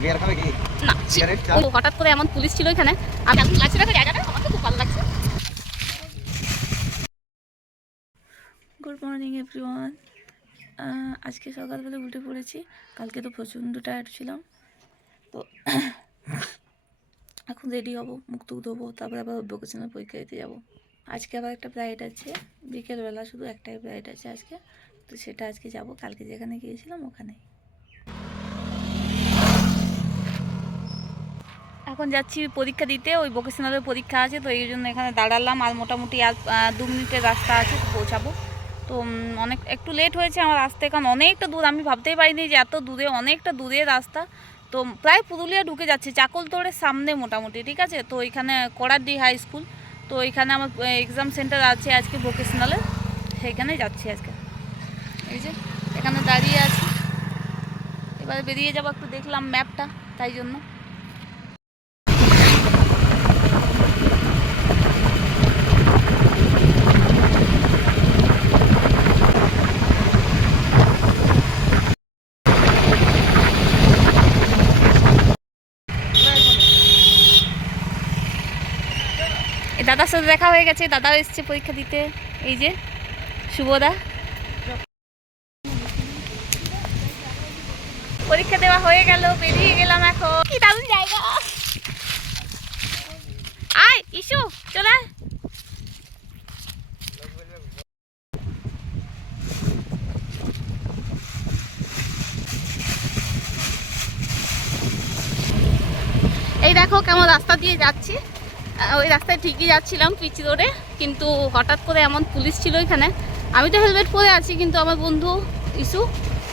না ও হঠাৎ করে এমন পুলিশ ছিল এখানে, আমি এখন লাগছে দেখো জায়গাটা, আমার তো খুব ভালো লাগছে। Good morning everyone. আজকে সকালবেলা উঠে পড়েছি। কালকে তো প্রচণ্ড টায়ার্ড ছিলাম, তো এখন রেডি হব, মুখ টুক ধোবো, তারপরে আবার ভোকেশনাল পরীক্ষা দিতে যাবো। আজকে আবার একটা ফ্লাইট আছে বিকেলবেলা, শুধু একটাই ফ্লাইট আছে আজকে, তো সেটা আজকে যাব। কালকে যেখানে গিয়েছিলাম ওখানে এখন যাচ্ছি পরীক্ষা দিতে। ওই ভোকেশনালের পরীক্ষা আছে, তো এই জন্য এখানে দাঁড়ালাম। আর মোটামুটি আর 2 মিনিটের রাস্তা আছে, তো পৌঁছাবো। তো অনেক একটু লেট হয়েছে আমার আসতে, কারণ অনেকটা দূর, আমি ভাবতেই পারিনি যে এত দূরে, অনেকটা দূরের রাস্তা। তো প্রায় পুরুলিয়া ঢুকে যাচ্ছে, চাকলতোড়ের সামনে মোটামুটি, ঠিক আছে। তো এখানে করারডি হাই স্কুল, তো এখানে আমার এক্সাম সেন্টার আছে আজকে ভোকেশনালের, সেখানে যাচ্ছি আজকে। এই যে এখানে দাঁড়িয়ে আছি, এবারে বেরিয়ে যাবো। একটু দেখলাম ম্যাপটা, তাই জন্য। দাদার সাথে দেখা হয়ে গেছে, দাদাও এসছে পরীক্ষা দিতে। এই যে শুভদা, পরীক্ষা দেওয়া হয়ে গেল, বেরিয়ে গেলাম এখন। কি দারুণ জায়গা! আয় ইসু, চলে আয়। এই দেখো কেমন রাস্তা দিয়ে যাচ্ছি। ওই রাস্তায় ঠিকই যাচ্ছিলাম পিচ রোডে, কিন্তু হঠাৎ করে এমন পুলিশ ছিল এখানে। আমি তো হেলমেট পরে আছি, কিন্তু আমার বন্ধু ইসু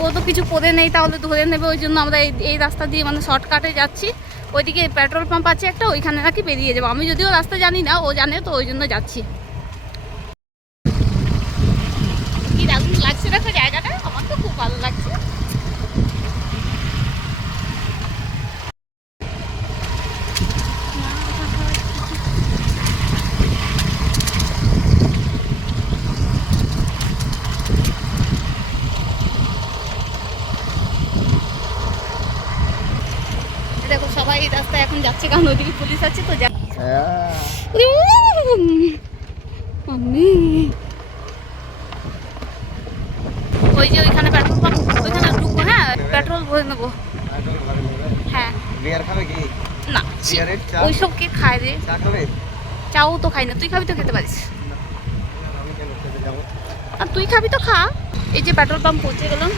ও তো কিছু পরে নেই, তাহলে ধরে নেবে। ওই জন্য আমরা এই রাস্তা দিয়ে মানে শর্টকাটে যাচ্ছি। ওইদিকে পেট্রোল পাম্প আছে একটা, ওইখানে নাকি বেরিয়ে যাবো। আমি যদিও রাস্তা জানি না, ও জানে, তো ওই জন্য যাচ্ছি। কি দারুণ লাগছে দেখো জায়গাটা, আমার তো খুব ভালো লাগছে। দেখো সবাই এই রাস্তায় এখন যাচ্ছে, কারণ ওইদিকে পুলিশ আছে, তো যা। ওই যে ওইখানে পেট্রোল পাম্প, ওইখানে ঢুকবো। হ্যাঁ, পেট্রোল ভরে নেবো। হ্যাঁ না, ওইসব কে খায় রে? চাও তো খাই না, তুই খাবি তো খেতে পারিস। আর তুই খাবি তো খা। এই যে পেট্রোল পাম্প পৌঁছে গেলাম।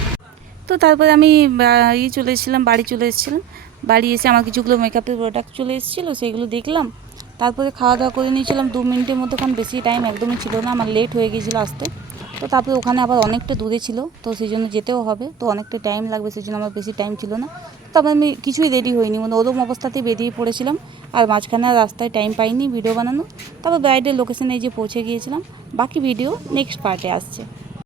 তো তারপরে আমি চলে এসেছিলাম, বাড়ি চলে এসেছিলাম। বাড়ি এসে আমার কিছুগুলো মেকআপের প্রোডাক্ট চলে এসেছিলো, সেইগুলো দেখলাম। তারপরে খাওয়া দাওয়া করে নিয়েছিলাম 2 মিনিটের মধ্যে, কারণ বেশি টাইম একদমই ছিল না, আমার লেট হয়ে গিয়েছিলো আসতে। তো তারপরে ওখানে আবার অনেকটা দূরে ছিল, তো সেই জন্য যেতেও হবে, তো অনেকটা টাইম লাগবে, সেই জন্য আমার বেশি টাইম ছিল না। তারপর আমি কিছুই রেডি হইনি, মানে ওরম অবস্থাতেই বেরিয়ে পড়েছিলাম। আর মাঝখানে রাস্তায় টাইম পাইনি ভিডিও বানানো। তারপর ব্রাইডের লোকেশনে এই যে পৌঁছে গিয়েছিলাম। বাকি ভিডিও নেক্সট পার্টে আসছে।